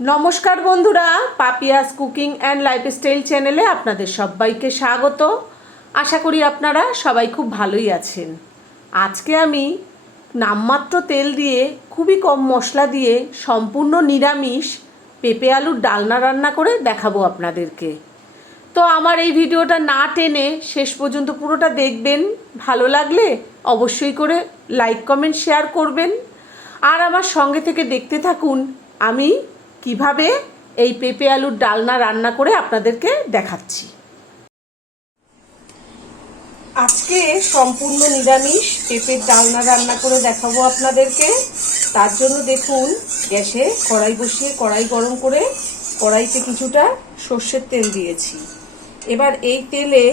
নমস্কার বন্ধুরা, Papiya's cooking and lifestyle চ্যানেলে আপনাদের সবাইকে স্বাগত। আশা করি আপনারা সবাই খুব ভালোই আছেন। আজকে আমি নামমাত্র তেল দিয়ে খুবই কম মশলা দিয়ে সম্পূর্ণ নিরামিষ পেঁপে আলুর ডালনা রান্না করে দেখাবো আপনাদেরকে। তো আমার এই ভিডিওটা না টেনে শেষ পর্যন্ত পুরোটা দেখবেন। ভালো লাগলে অবশ্যই করে লাইক কমেন্ট শেয়ার করবেন আর আমার সঙ্গে থেকে দেখতে থাকুন আমি কিভাবে এই পেঁপে আলুর ডালনা রান্না করে আপনাদেরকে দেখাচ্ছি। আজকে সম্পূর্ণ নিরামিষ পেঁপের ডালনা রান্না করে দেখাবো আপনাদেরকে। তার জন্য দেখুন গ্যাসে কড়াই বসিয়ে কড়াই গরম করে কড়াইতে কিছুটা সর্ষের তেল দিয়েছি। এবার এই তেলে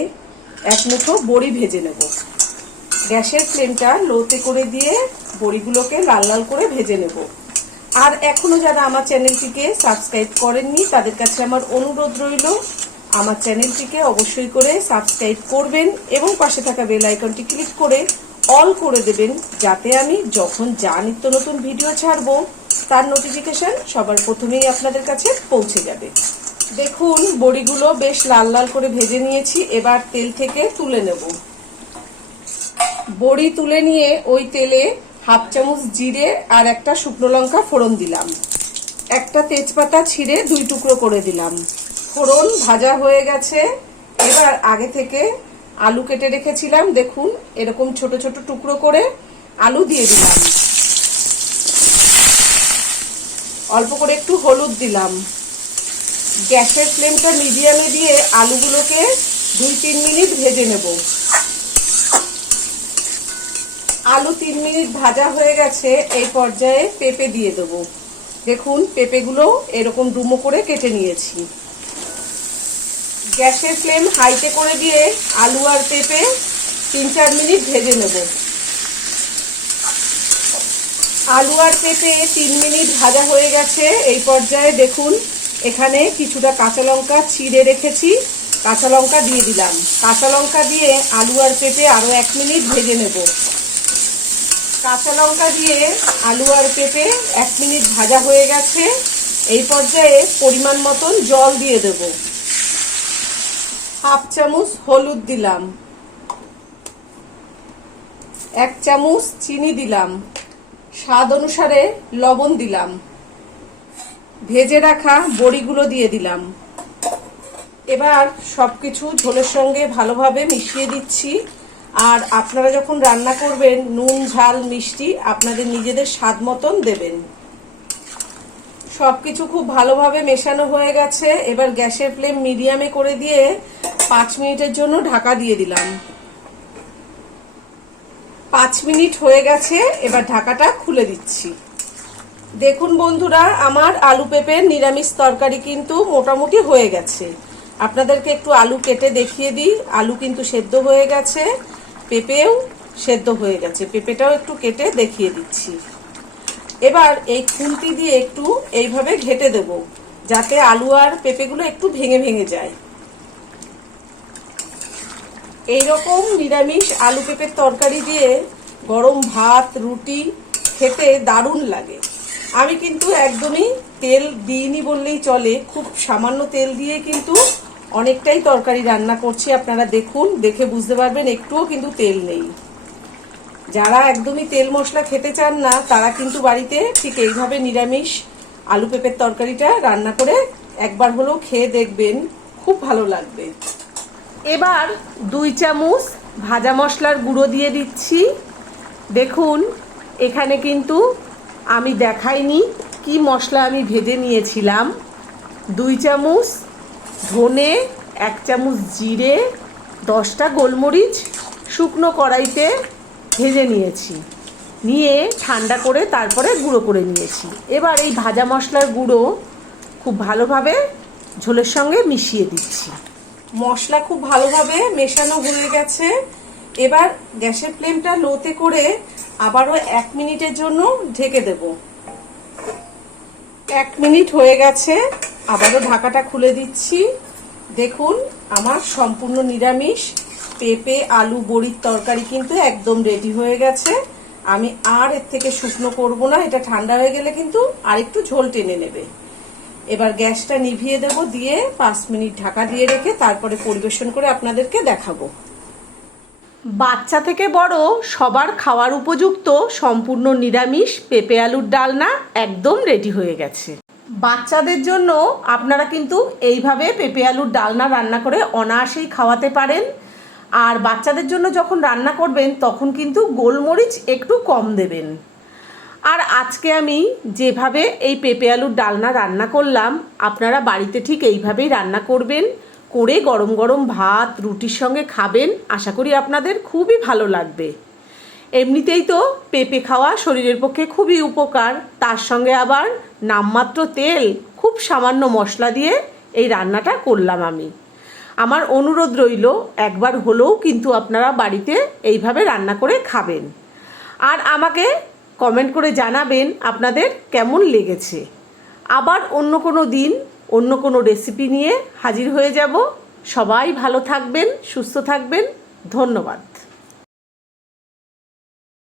এক মুঠো বড়ি ভেজে নেব। গ্যাসের ফ্লেমটা লোতে করে দিয়ে বড়িগুলোকে লাল লাল করে ভেজে নেব। আর এখনো যারা আমার চ্যানেলটিকে সাবস্ক্রাইব করেননি তাদের কাছে আমার অনুরোধ রইল, আমার চ্যানেলটিকে অবশ্যই করে সাবস্ক্রাইব করবেন এবং পাশে থাকা বেল আইকনটি ক্লিক করে অল করে দেবেন, যাতে আমি যখন যা নিত্য নতুন ভিডিও ছাড়বো তার নোটিফিকেশন সবার প্রথমেই আপনাদের কাছে পৌঁছে যাবে। দেখুন বড়িগুলো বেশ লাল লাল করে ভেজে নিয়েছি। এবার তেল থেকে তুলে নেব। বড়ি তুলে নিয়ে ওই তেলে হাফ চামচ জিরে আর একটা শুকনো লঙ্কা ফোড়ন দিলাম। একটা তেজপাতা ছিঁড়ে 2 টুকরো করে দিলাম। ফোড়ন ভাজা হয়ে গেছে। এবার আগে থেকে আলু কেটে রেখেছিলাম, দেখুন এরকম ছোট ছোট টুকরো করে আলু দিয়ে দিলাম। অল্প করে একটু হলুদ দিলাম। গ্যাসের ফ্লেমটা মিডিয়ামে দিয়ে আলুগুলোকে 2-3 মিনিট ভেজে নেব। আলু 3 মিনিট ভাজা হয়ে গেছে। এই পর্যায়ে পেঁপে দিয়ে দেবো। দেখুন পেঁপেগুলো এরকম ডুমো করে কেটে নিয়েছি। গ্যাসের ফ্লেম হাইতে করে দিয়ে আলু আর পেঁপে 3-4 মিনিট ভেজে নেব। আলু আর পেঁপে 3 মিনিট ভাজা হয়ে গেছে। এই পর্যায়ে দেখুন এখানে কিছুটা কাঁচা লঙ্কা চিড়ে রেখেছি, কাঁচা লঙ্কা দিয়ে দিলাম। কাঁচা লঙ্কা দিয়ে আলু আর পেঁপে আরো 1 মিনিট ভেজে নেব। কাঁচা লঙ্কা দিয়ে আলু আর পেঁপে 1 মিনিট ভাজা হয়ে গেছে। এই পর্যায়ে পরিমাণ মতন জল দিয়ে দেব। হাফ চামচ হলুদ দিলাম, 1 চামচ চিনি দিলাম, স্বাদ অনুসারে লবণ দিলাম, ভেজে রাখা বড়িগুলো দিয়ে দিলাম। এবার সবকিছু ঝোলের সঙ্গে ভালোভাবে মিশিয়ে দিচ্ছি। আর আপনারা যখন রান্না করবেন নুন ঝাল মিষ্টি আপনাদের নিজেদের স্বাদ মতন দেবেন। সবকিছু খুব ভালোভাবে মেশানো হয়ে গেছে। এবার গ্যাসের ফ্লেম মিডিয়ামে করে দিয়ে 5 মিনিটের জন্য ঢাকা দিয়ে দিলাম। 5 মিনিট হয়ে গেছে। এবার ঢাকাটা খুলে দিচ্ছি। দেখুন বন্ধুরা, আমার আলু পেঁপের নিরামিষ তরকারি কিন্তু মোটামুটি হয়ে গেছে। আপনাদেরকে একটু আলু কেটে দেখিয়ে দিই। আলু কিন্তু সেদ্ধ হয়ে গেছে, পেঁপেও সেদ্ধ হয়ে গেছে। পেঁপেটাও একটু কেটে দেখিয়ে দিচ্ছি। এবার এই খুন্তি দিয়ে একটু এইভাবে ঘেটে দেব, যাতে আলু আর পেঁপেগুলো একটু ভেঙে ভেঙে যায়। এইরকম নিরামিষ আলু পেঁপের তরকারি দিয়ে গরম ভাত রুটি খেতে দারুণ লাগে। আমি কিন্তু একদমই তেল দিইনি বললেই চলে, খুব সামান্য তেল দিয়ে কিন্তু অনেকটাই তরকারি রান্না করছি। আপনারা দেখুন, দেখে বুঝতে পারবেন একটুও কিন্তু তেল নেই। যারা একদমই তেল মশলা খেতে চান না তারা কিন্তু বাড়িতে ঠিক এইভাবে নিরামিষ আলু পেঁপের তরকারিটা রান্না করে একবার হলেও খেয়ে দেখবেন, খুব ভালো লাগবে। এবার 2 চামচ ভাজা মশলার গুঁড়ো দিয়ে দিচ্ছি। দেখুন এখানে কিন্তু আমি দেখাইনি কি মশলা আমি ভেজে নিয়েছিলাম। 2 চামচ ধনে, 1 চামচ জিরে, 10টা গোলমরিচ শুকনো কড়াইতে ভেজে নিয়েছি। নিয়ে ঠান্ডা করে তারপরে গুঁড়ো করে নিয়েছি। এবার এই ভাজা মশলার গুঁড়ো খুব ভালোভাবে ঝোলের সঙ্গে মিশিয়ে দিচ্ছি। মশলা খুব ভালোভাবে মেশানো হয়ে গেছে। এবার গ্যাসের ফ্লেমটা লোতে করে আবারও 1 মিনিটের জন্য ঢেকে দেব। 1 মিনিট হয়ে গেছে, আবারও ঢাকাটা খুলে দিচ্ছি। দেখুন আমার সম্পূর্ণ নিরামিষ পেঁপে আলু বড়ির তরকারি কিন্তু একদম রেডি হয়ে গেছে। আমি আর এর থেকে শুকনো করব না, এটা ঠান্ডা হয়ে গেলে কিন্তু আর একটু ঝোল টেনে নেবে। এবার গ্যাসটা নিভিয়ে দেব, দিয়ে 5 মিনিট ঢাকা দিয়ে রেখে তারপরে পরিবেশন করে আপনাদেরকে দেখাবো। বাচ্চা থেকে বড় সবার খাওয়ার উপযুক্ত সম্পূর্ণ নিরামিষ পেঁপে আলুর ডালনা একদম রেডি হয়ে গেছে। বাচ্চাদের জন্য আপনারা কিন্তু এইভাবে পেঁপে আলুর ডালনা রান্না করে অনায়াসেই খাওয়াতে পারেন। আর বাচ্চাদের জন্য যখন রান্না করবেন তখন কিন্তু গোলমরিচ একটু কম দেবেন। আর আজকে আমি যেভাবে এই পেঁপে আলুর ডালনা রান্না করলাম, আপনারা বাড়িতে ঠিক এইভাবেই রান্না করবেন, করে গরম গরম ভাত রুটির সঙ্গে খাবেন। আশা করি আপনাদের খুবই ভালো লাগবে। এমনিতেই তো পেঁপে খাওয়া শরীরের পক্ষে খুবই উপকার, তার সঙ্গে আবার নামমাত্র তেল, খুব সামান্য মশলা দিয়ে এই রান্নাটা করলাম আমি। আমার অনুরোধ রইল, একবার হলেও কিন্তু আপনারা বাড়িতে এইভাবে রান্না করে খাবেন। আর আমাকে কমেন্ট করে জানাবেন আপনাদের কেমন লেগেছে। আবার অন্য কোনো দিন অন্য কোনো রেসিপি নিয়ে হাজির হয়ে যাব। সবাই ভালো থাকবেন, সুস্থ থাকবেন। ধন্যবাদ।